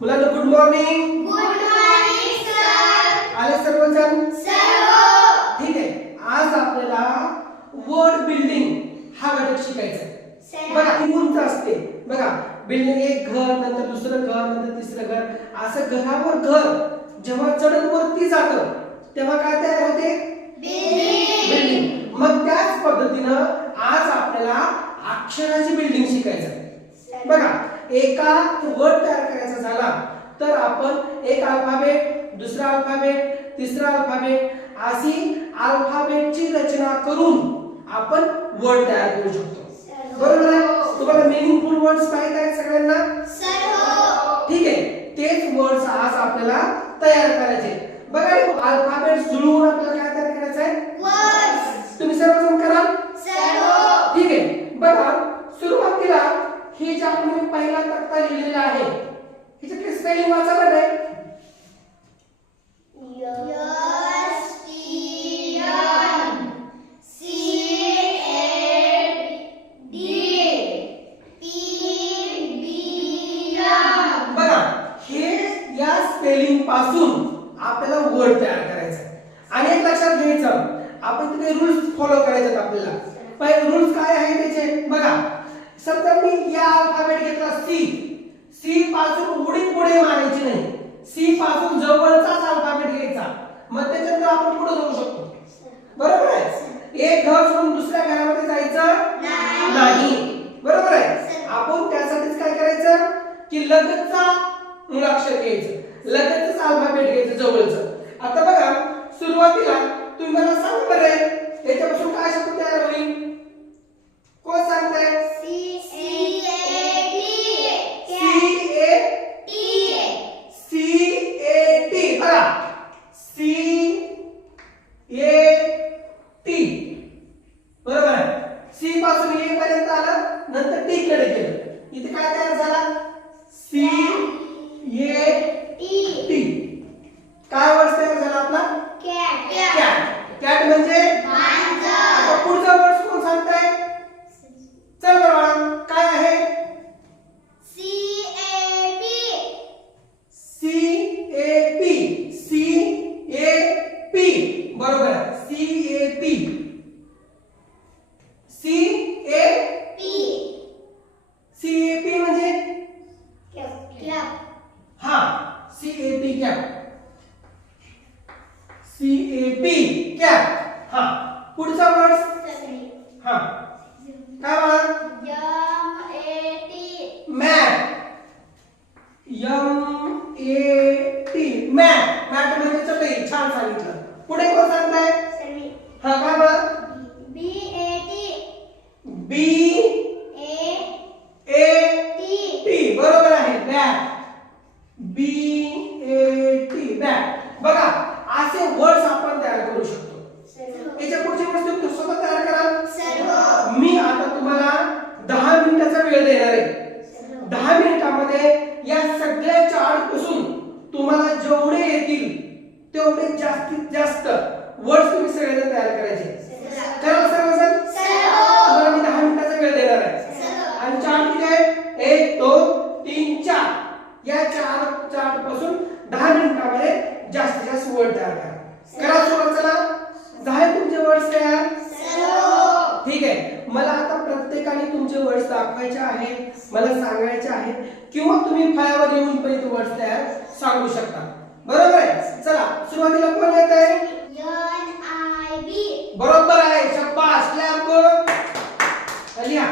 मुलांनो good morning. Good morning sir. आले सर्वजण? सर. ठीक आहे. आज आपल्याला वर्ड बिल्डिंग हा घटक शिकायचा आहे. बघा ती उंच असते. बघा बिल्डिंग एक घर, नंतर दुसरं घर, नंतर तिसरं घर, असं घरावर घर जेव्हा चढत वरती जातं तेव्हा काय तयार होते? बिल्डिंग. मग त्याच पद्धतीनं आज आपल्याला अक्षराची बिल्डिंग शिकायचं आहे. बघा एका वर्ड तयार करायचा झाला तर आपण एक अल्फाबेट, दुसरा अल्फाबेट, तिसरा अल्फाबेट अशी अल्फाबेटची रचना करून आपण वर्ड तयार करू शकतो. बरोबर आहे? तुम्हाला मीनिंगफुल वर्ड्स माहित आहेत सगळ्यांना? सर हो. ठीक आहे. तेच वर्ड्स आज आपल्याला तयार करायचे. बघा अल्फाबेट जुळवून आपल्याला काय तयार करायचं आहे? वर्ड्स. तुम्ही सर्वजण कराल? सर हो. ठीक आहे. बघा सुरुवातीला हे जे आपण पहिला तक्ता लिहिलेला आहे ह्याचे स्पेलिंग वाचा बरं. स्पेलिंग पासून आपल्याला वर्ड तयार करायचा आहे. आणि एक लक्षात घ्यायचं आपण तिथे रूल्स फॉलो करायचे आपल्याला. पहिले रूल्स काय आहे त्याचे बघा. समजा मी या अल्फाबेट घेतला सी. सी पासून उडी पुढे मारायची नाही. सी पासून जवळचाच अल्फाबेट घ्यायचा. मग त्याच्यानंतर आपण पुढे जाऊ शकतो. बरोबर आहे? एक घर सोडून दुसऱ्या घरामध्ये जायचं नाही. बरोबर आहे? आपण त्यासाठीच काय करायचं की लगतचा मुळाक्षर घ्यायचं, लगेचच अल्फाबेट घ्यायचं जवळचं. आता बघा सुरुवातीला तुम्ही मला सांगा बरं याच्यापासून काय शब्द तयार होईल? कोण सांगताय? C C A T. बघा सी ए टी. बरोबर आहे? सी पासून ए पर्यंत आलं, नंतर टी कडे गेलं. इथे काय तयार झाला? C A T. काय वर्ड तयार झाला आपला? कॅट. कॅट म्हणजे मांजर. आता पुढचा वर्ड कोण सांगताय? चल बरं बाळा काय आहे? C A P. बरोबर आहे. C A P. म्हणजे हा CAP कॅप. CAP cap. हा पुढचा वर्ड हा काय बाळा? मॅट. MAT. मॅट. मॅट म्हणजे चटई. छान सांगितलं. पुढे कोण सांगताय? हा काय बाळा? BAT. बरोबर आहे. बॅट. BAT. बॅट. बघा असे वर्ड्स आपण तयार करू शकतो. याच्या पुढचे वर्ड्स तुम्ही स्वतः तयार कराल. मी आता तुम्हाला 10 मिनिटाचा वेळ देणार आहे. 10 मिनिटांमध्ये या सगळ्या चार्टपासून तुम्हाला जेवढे येतील तेवढे जास्तीत जास्त वर्ड्स तुम्ही सगळ्यांना तयार करायचे. कराल सर्वजण? तुम्हाला मी 10 मिनिटाचा वेळ देणार आहे. आणि चार्ट किती आहे? 1 2 3 4. या चार्ट पासून 10 मिनिटांमध्ये जास्तीत जास्त वर्ड तयार करा. करा सुरुवात. चला झाले तुमचे वर्ड्स तयार? ठीक आहे. मला आता प्रत्येकाने तुमचे वर्ड्स दाखवायचे आहेत, मला सांगायचे आहेत, किंवा तुम्ही फळ्यावर येऊन पण ते वर्ड्स तयार सांगू शकता. बरोबर आहे? चला सुरुवातीला कोण येत आहे? बरोबर आहे. शाबास. क्लॅप करो. लिहा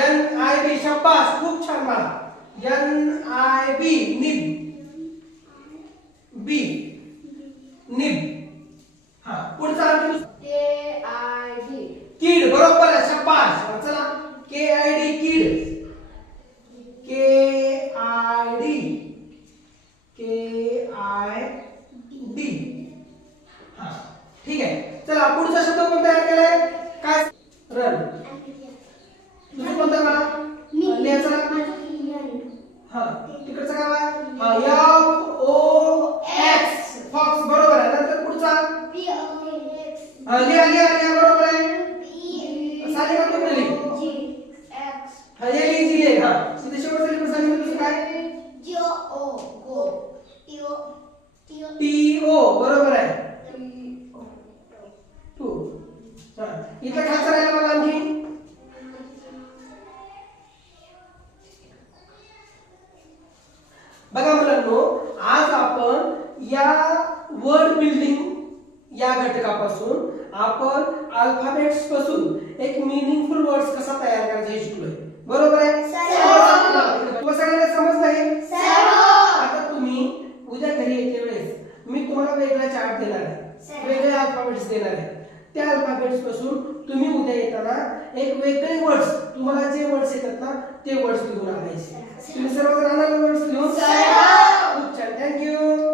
NIB. शाबास. खूप छान बाळा. NIB. निब. बी निब. हा पुढचा अर्थ किड. बरोबर आहे. शाबास. चला KID किड. KID. हा ठीक आहे. चला पुढचा शब्द कोण तयार केलाय? काय? रन. दुसरा कोणता बाळा? लिहायचा हा तिकडचा काय बाळा? FOX. फॉक्स. बरोबर आहे. नंतर पुढचा लिहा बरोबर आहे. साधी का तुम्ही लिहा. हा ये लिहिली आहे. हा सिद्धेश्वर सर सांगितलं काय? TO बरोबर आहे. टू. इथं खालचं राहिलं बघा आणखी. बघा मुलांनो, आज आपण या वर्ड बिल्डिंग या घटकापासून आपण अल्फाबेट्स पासून एक मीनिंगफुल वर्ड्स कसा तयार करायचा हे शिकलोय. बरोबर आहे? तुम्हाला सगळ्यांना समजलं आहे? आता तुम्ही उद्या घरी येते वेळेस मी तुम्हाला वेगळा चार्ट देणार आहे, वेगळे अल्फाबेट्स देणार आहे. त्या अल्फाबेट्स पासून तुम्ही उद्या येताना एक वेगळे वर्ड्स, तुम्हाला जे वर्ड्स येतात ना ते वर्ड्स लिहून आणायचे. तुम्ही सर्वजण आणाल वर्ड्स लिहून? खूप छान, थँक्यू.